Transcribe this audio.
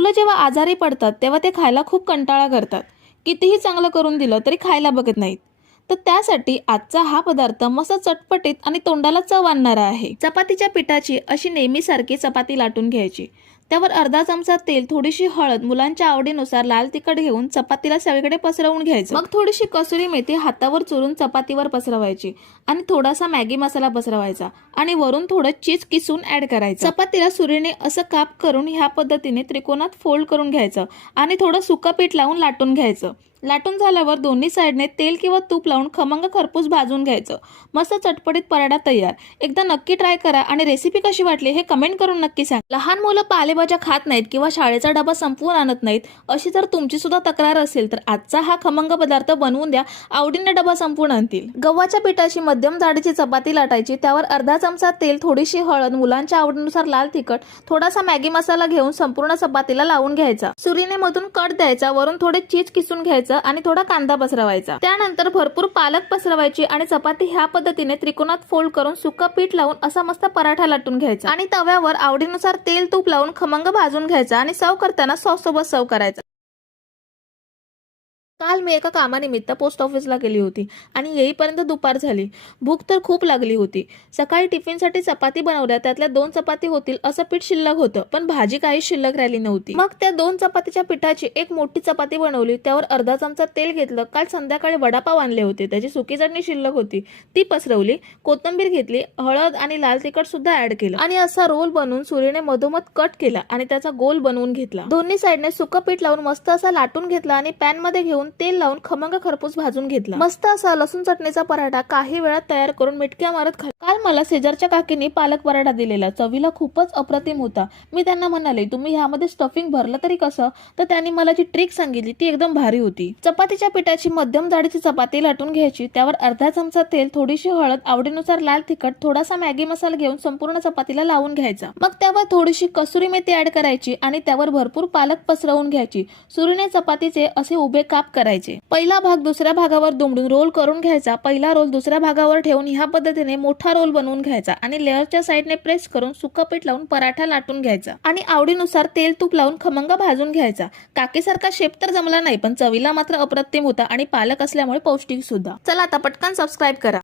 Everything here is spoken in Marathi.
मुलं जेव्हा आजारी पडतात तेव्हा ते खायला खूप कंटाळा करतात. कितीही चांगलं करून दिलं तरी खायला बघत नाहीत. तर त्यासाठी आजचा हा पदार्थ मस्त चटपटीत आणि तोंडाला चव आणणारा आहे. चपातीच्या पिठाची अशी नेहमीसारखी चपाती लाटून घ्यायची. त्यावर अर्धा चमचा तेल थोडीशी हळद मुलांच्या आवडीनुसार लाल तिखट घेऊन चपातीला सगळीकडे पसरवून घ्यायचं. मग थोडीशी कसुरी मेथी हातावर चुरून चपातीवर पसरवायची आणि थोडासा मॅगी मसाला पसरवायचा आणि वरून थोडं चीज किसून ऍड करायचं. चपातीला सुरीने असं काप करून ह्या पद्धतीने त्रिकोणात फोल्ड करून घ्यायचं आणि थोडं सुकं पीठ लावून लाटून घ्यायचं. लाटून झाल्यावर दोन्ही साईडने तेल किंवा तूप लावून खमंग खरपूस भाजून घ्यायचं. मस्त चटपटीत पराडा तयार. एकदा नक्की ट्राय करा आणि रेसिपी कशी वाटली हे कमेंट करून नक्की सांग. लहान मुलं पालेभाज्या खात नाहीत किंवा शाळेचा डबा संपवून आणत नाहीत अशी जर तुमची सुद्धा तक्रार असेल तर आजचा हा खमंग पदार्थ बनवून द्या आवडीने डबा संपवून आणतील. गव्हाच्या पिठाशी मध्यम जाडीची चपाती लाटायची त्यावर अर्धा चमचा तेल थोडीशी हळद मुलांच्या आवडीनुसार लाल तिखट थोडासा मॅगी मसाला घेऊन संपूर्ण चपातीला लावून घ्यायचा. सुरीने मधून कट द्यायचा वरून थोडे चीज किसून घ्यायचं. आणि थोडा कांदा पसरवायचा. त्यानंतर भरपूर पालक पसरवायची आणि चपाती ह्या पद्धतीने त्रिकोणात फोल्ड करून सुक पीठ लावून असा मस्त पराठा लाटून घ्यायचा. आणि तव्यावर आवडीनुसार तेल तूप लावून खमंग भाजून घ्यायचा आणि सर्व करताना सॉस सोबत सर्व करायचा. काल मी एका कामानिमित्त पोस्ट ऑफिसला गेली होती आणि येईपर्यंत दुपार झाली. भूक तर खूप लागली होती. सकाळी टिफिनसाठी चपाती बनवल्या त्यातल्या दोन चपाती होतील असं पीठ शिल्लक होतं पण भाजी काही शिल्लक राहिली नव्हती. मग त्या दोन चपातीच्या पिठाची एक मोठी चपाती बनवली त्यावर अर्धा चमचा तेल घेतलं. काल संध्याकाळी वडापाव आणले होते त्याची सुकी चटणी शिल्लक होती. ती पसरवली कोथिंबीर घेतली हळद आणि लाल तिखट सुद्धा ऍड केलं. आणि असा रोल बनवून सूर्यने मधोमध कट केला आणि त्याचा गोल बनवून घेतला. दोन्ही साईडने सुकं पीठ लावून मस्त असा लाटून घेतला आणि पॅनमध्ये घेऊन तेल लावून खमंग खरपूस भाजून घेतला. मस्त असा लसूण चटणीचा पराठा काही वेळात तयार करून मिटक्या मारत खाल्ला. काल मला शेजारच्या काकीने पालक पराठा दिलेला. चवीला खूपच अप्रतिम होता. मी त्यांना म्हणाले तुम्ही ह्यामध्ये स्टफिंग भरलं तरी कसं? तर त्यांनी मला जी ट्रिक सांगितली ती एकदम भारी होती. चपातीच्या पिठाची मध्यम जाडीची चपाती लाटून घ्यायची. त्यावर अर्धा चमचा तेल थोडीशी हळद आवडीनुसार लाल तिखट थोडासा मॅगी मसाला घेऊन संपूर्ण चपातीला लावून घ्यायचा. मग त्यावर थोडीशी कसुरी मेथी ऍड करायची आणि त्यावर भरपूर पालक पसरवून घ्यायची. सुरीने चपातीचे असे उभे काप करायचे. पहिला भाग दुसऱ्या भागावर दुमडून रोल करून घ्यायचा. पहिला रोल दुसऱ्या भागावर ठेवून ह्या पद्धतीने मोठा रोल बनवून घ्यायचा आणि लेअरच्या साईडने प्रेस करून सुकं पीठ लावून पराठा लाटून घ्यायचा आणि आवडीनुसार तेल तूप लावून खमंग भाजून घ्यायचा. काकीसारखा शेप तर जमला नाही पण चवीला मात्र अप्रतिम होता आणि पालक असल्यामुळे पौष्टिक सुद्धा. चला आता पटकन सबस्क्राईब करा.